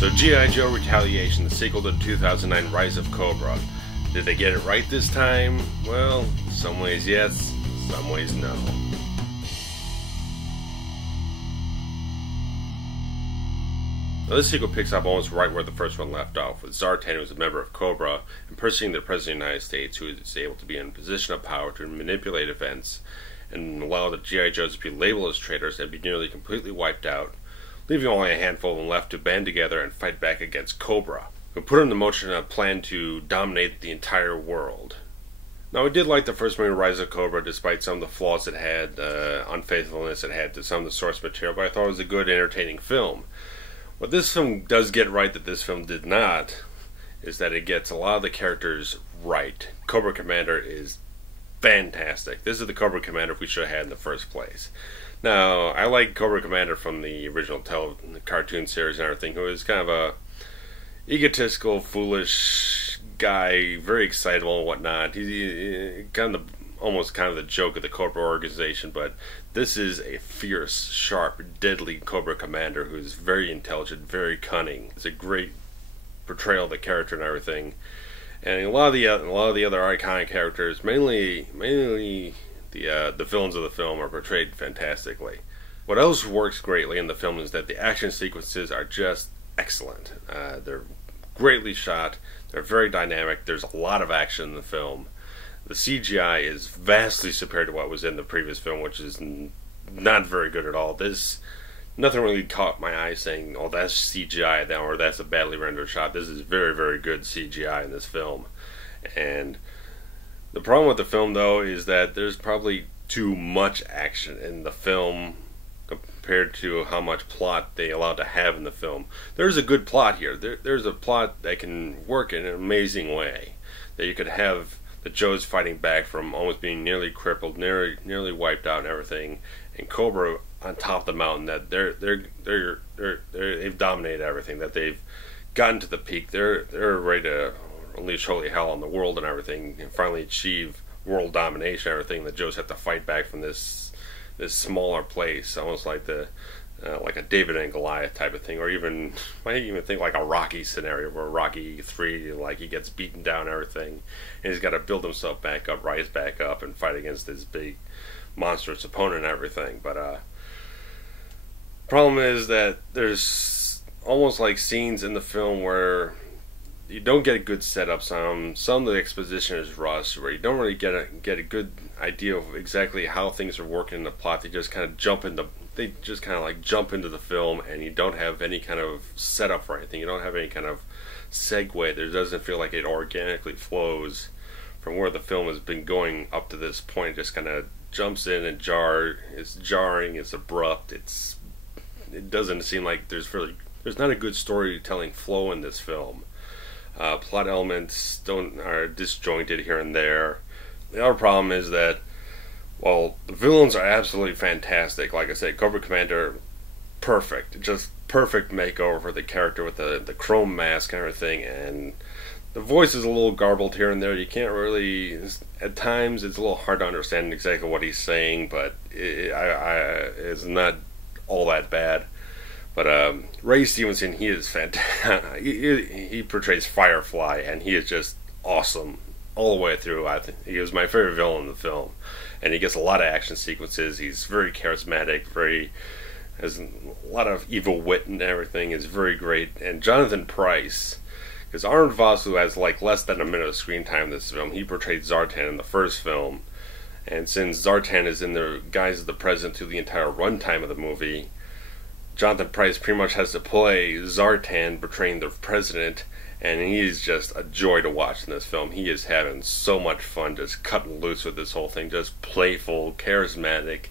So G.I. Joe Retaliation, the sequel to the 2009 Rise of Cobra. Did they get it right this time? Well, some ways yes, some ways no. Now this sequel picks up almost right where the first one left off, with Zartan, who is a member of Cobra, impersonating the President of the United States, who is able to be in a position of power to manipulate events and allow the G.I. Joes to be labeled as traitors and be nearly completely wiped out, leaving only a handful of them left to band together and fight back against Cobra, who put into motion a plan to dominate the entire world. Now, I did like the first movie, Rise of Cobra, despite some of the flaws it had, unfaithfulness it had to some of the source material, but I thought it was a good, entertaining film. What this film does get right that this film did not is that it gets a lot of the characters right. Cobra Commander is fantastic. This is the Cobra Commander we should have had in the first place. Now, I like Cobra Commander from the original cartoon series and everything, who is kind of a egotistical, foolish guy, very excitable and whatnot. He's almost kind of the joke of the Cobra organization, but this is a fierce, sharp, deadly Cobra Commander who is very intelligent, very cunning. It's a great portrayal of the character and everything. And a lot of the other iconic characters, mainly the villains of the film, are portrayed fantastically. What else works greatly in the film is that the action sequences are just excellent. They're greatly shot. They're very dynamic. There's a lot of action in the film. The CGI is vastly superior to what was in the previous film, which is not very good at all. Nothing really caught my eye saying, oh, that's CGI, or that's a badly rendered shot. This is very, very good CGI in this film. And the problem with the film, though, is that there's probably too much action in the film compared to how much plot they allowed to have in the film. There's a good plot here. There's a plot that can work in an amazing way. That you could have the Joes fighting back from almost being nearly crippled, nearly wiped out and everything, and Cobra on top of the mountain, that they've dominated everything, that they've gotten to the peak. They're ready to unleash holy hell on the world and everything, and finally achieve world domination and everything. The Joes have to fight back from this smaller place, almost like like a David and Goliath type of thing, or even might even think like a Rocky scenario where Rocky 3, like he gets beaten down and everything, and he's got to build himself back up, rise back up, and fight against this big monstrous opponent and everything. But problem is that there's almost like scenes in the film where you don't get a good setup. Some of the exposition is rushed, where you don't really get a good idea of exactly how things are working in the plot. They just kind of jump into the film, and you don't have any kind of setup for anything. You don't have any kind of segue. There doesn't feel like it organically flows from where the film has been going up to this point. It just kind of jumps in and it's jarring, it's abrupt, it doesn't seem like there's not a good storytelling flow in this film. Plot elements are disjointed here and there. The other problem is that, well, the villains are absolutely fantastic. Like I said, Cobra Commander, perfect. Just perfect makeover for the character with the chrome mask and everything, and the voice is a little garbled here and there. You can't really, at times it's a little hard to understand exactly what he's saying, but it's not all that bad. But Ray Stevenson, he is fantastic. He portrays Firefly, and he is just awesome all the way through. I think he was my favorite villain in the film, and he gets a lot of action sequences. He's very charismatic, has a lot of evil wit and everything. Is very great. And Jonathan Pryce, because Arnold Vosloo has like less than a minute of screen time in this film. He portrayed Zartan in the first film, and since Zartan is in the guise of the president through the entire runtime of the movie, Jonathan Pryce pretty much has to play Zartan portraying the president, and he's just a joy to watch in this film. He is having so much fun just cutting loose with this whole thing, just playful, charismatic,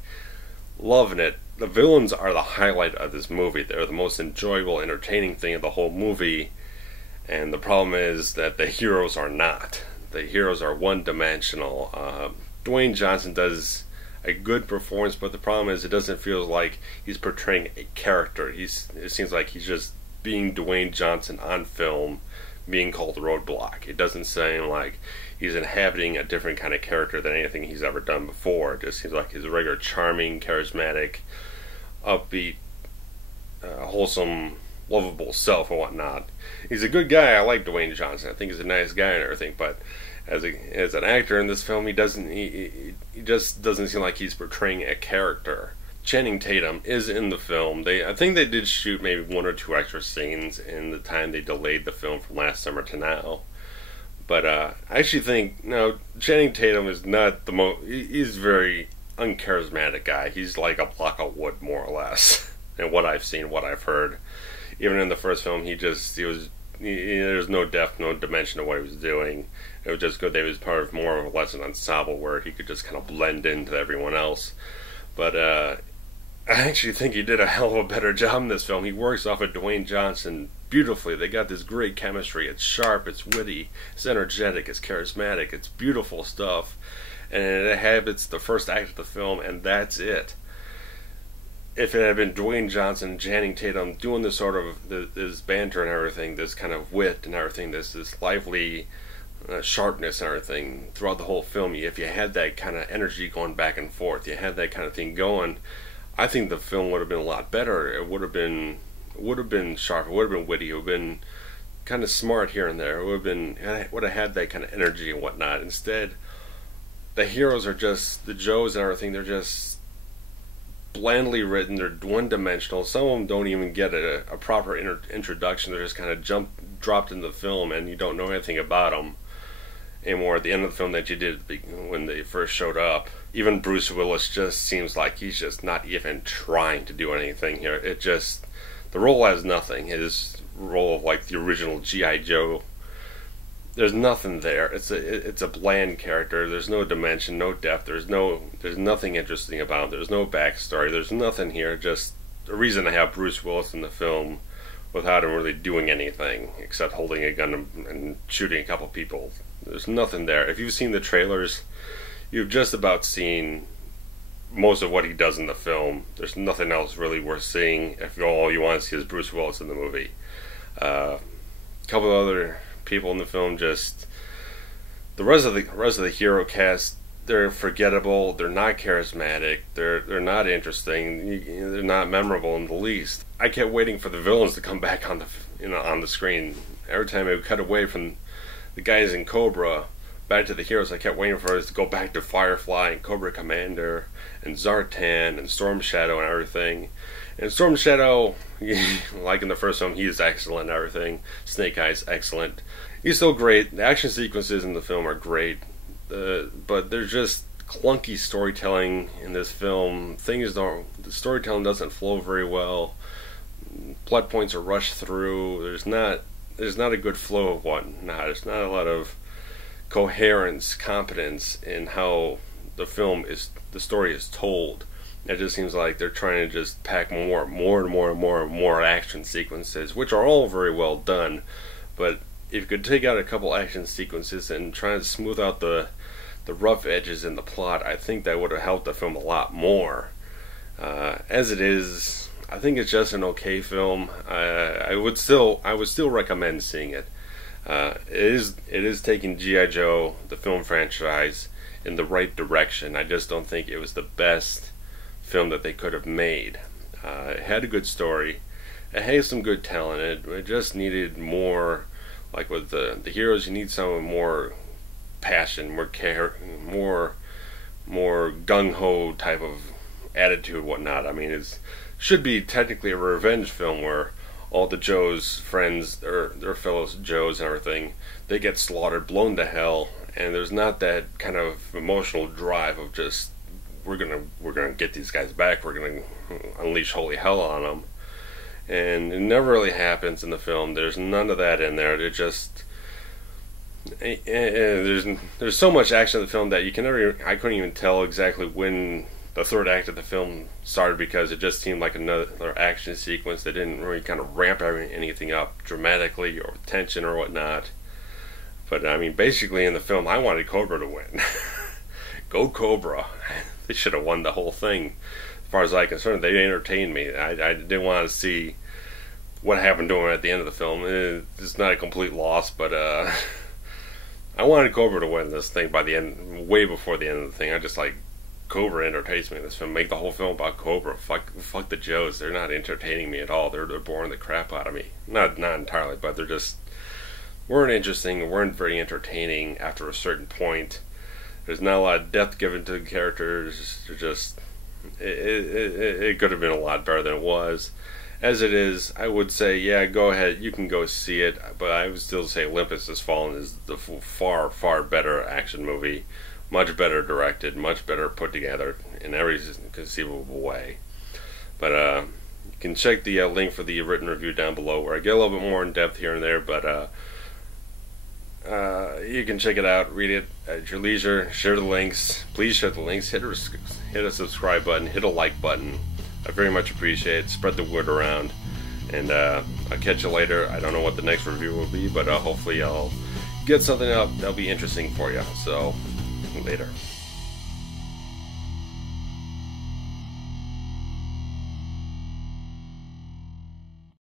loving it. The villains are the highlight of this movie. They're the most enjoyable, entertaining thing of the whole movie, and the problem is that the heroes are not. The heroes are one-dimensional. Dwayne Johnson does a good performance, but the problem is it doesn't feel like he's portraying a character. It seems like he's just being Dwayne Johnson on film, being called Roadblock. It doesn't seem like he's inhabiting a different kind of character than anything he's ever done before. It just seems like he's a regular charming, charismatic, upbeat, wholesome lovable self and whatnot. He's a good guy. I like Dwayne Johnson. I think he's a nice guy and everything. But as an actor in this film, he just doesn't seem like he's portraying a character. Channing Tatum is in the film. I think they did shoot maybe 1 or 2 extra scenes in the time they delayed the film from last summer to now. But I actually think, Channing Tatum is not the most... He's a very uncharismatic guy. He's like a block of wood, more or less. And what I've seen, what I've heard. Even in the first film, there's no depth, no dimension to what he was doing. It was just good that he was part of more of a lesson ensemble where he could just kind of blend into everyone else. But I actually think he did a hell of a better job in this film. He works off of Dwayne Johnson beautifully. They got this great chemistry. It's sharp, it's witty, it's energetic, it's charismatic, it's beautiful stuff. And it inhabits the first act of the film, and that's it. If it had been Dwayne Johnson and Channing Tatum doing this sort of this banter and everything, this kind of wit and everything, this lively sharpness and everything throughout the whole film, if you had that kind of energy going back and forth, you had that kind of thing going, I think the film would have been a lot better. It would have been sharp. It would have been witty. It would have been kind of smart here and there. It would have had that kind of energy and whatnot. Instead, the heroes are just the Joes and everything. They're just blandly written. They're one-dimensional. Some of them don't even get a proper introduction. They're just kind of dropped into the film, and you don't know anything about them anymore at the end of the film that you did when they first showed up. Even Bruce Willis just seems like he's just not even trying to do anything here. The role has nothing. His role of like the original G.I. Joe, there's nothing there. It's a bland character. There's no dimension, no depth. There's nothing interesting about him. There's no backstory. There's nothing here. Just a reason to have Bruce Willis in the film without him really doing anything except holding a gun and shooting a couple people. There's nothing there. If you've seen the trailers, you've just about seen most of what he does in the film. There's nothing else really worth seeing if all you want to see is Bruce Willis in the movie. A couple of other people in the film, just the rest of the hero cast, they're forgettable. They're not charismatic. They're not interesting. They're not memorable in the least. I kept waiting for the villains to come back on the screen. Every time I would cut away from the guys in Cobra back to the heroes, I kept waiting for us to go back to Firefly and Cobra Commander and Zartan and Storm Shadow and everything. And Storm Shadow, like in the first film, he's excellent and everything. Snake Eye's excellent. He's still great. The action sequences in the film are great. But there's just clunky storytelling in this film. The storytelling doesn't flow very well. Plot points are rushed through. There's not a good flow of whatnot. There's not a lot of coherence, competence in how the story is told. It just seems like they're trying to just pack more action sequences, which are all very well done. But if you could take out a couple action sequences and try and smooth out the rough edges in the plot, I think that would have helped the film a lot more. As it is, I think it's just an okay film. I would still recommend seeing it. It is taking G.I. Joe, the film franchise, in the right direction. I just don't think it was the best film that they could have made. It had a good story. It had some good talent. It just needed more. Like with the heroes, you need some more passion, more care, more gung-ho type of attitude, whatnot. I mean, it should be technically a revenge film where all the Joes' friends, or their fellow Joes and everything, they get slaughtered, blown to hell, and there's not that kind of emotional drive of just we're gonna get these guys back, we're gonna unleash holy hell on them. And it never really happens in the film. There's none of that in there. It just there's so much action in the film that I couldn't even tell exactly when the third act of the film started, because it just seemed like another action sequence that didn't really kind of ramp anything up dramatically or tension or whatnot. But I mean, basically in the film, I wanted Cobra to win. Go Cobra! They should have won the whole thing. As far as I'm concerned, they entertained me. I didn't want to see what happened to him at the end of the film. It's not a complete loss, but I wanted Cobra to win this thing by the end, way before the end of the thing. I just Cobra entertains me in this film. Make the whole film about Cobra. Fuck the Joes. They're not entertaining me at all. They're boring the crap out of me. Not entirely, but they're just weren't interesting. Weren't very entertaining after a certain point. There's not a lot of depth given to the characters. They're just it could have been a lot better than it was. As it is, I would say, yeah, go ahead, you can go see it, but I would still say Olympus Has Fallen is the far, far better action movie, much better directed, much better put together in every conceivable way. But you can check the link for the written review down below, where I get a little bit more in depth here and there, but you can check it out, read it at your leisure, share the links, please share the links, hit a subscribe button, hit a like button. I very much appreciate it. Spread the word around, and I'll catch you later. I don't know what the next review will be, but hopefully I'll get something up that'll be interesting for you. So, later.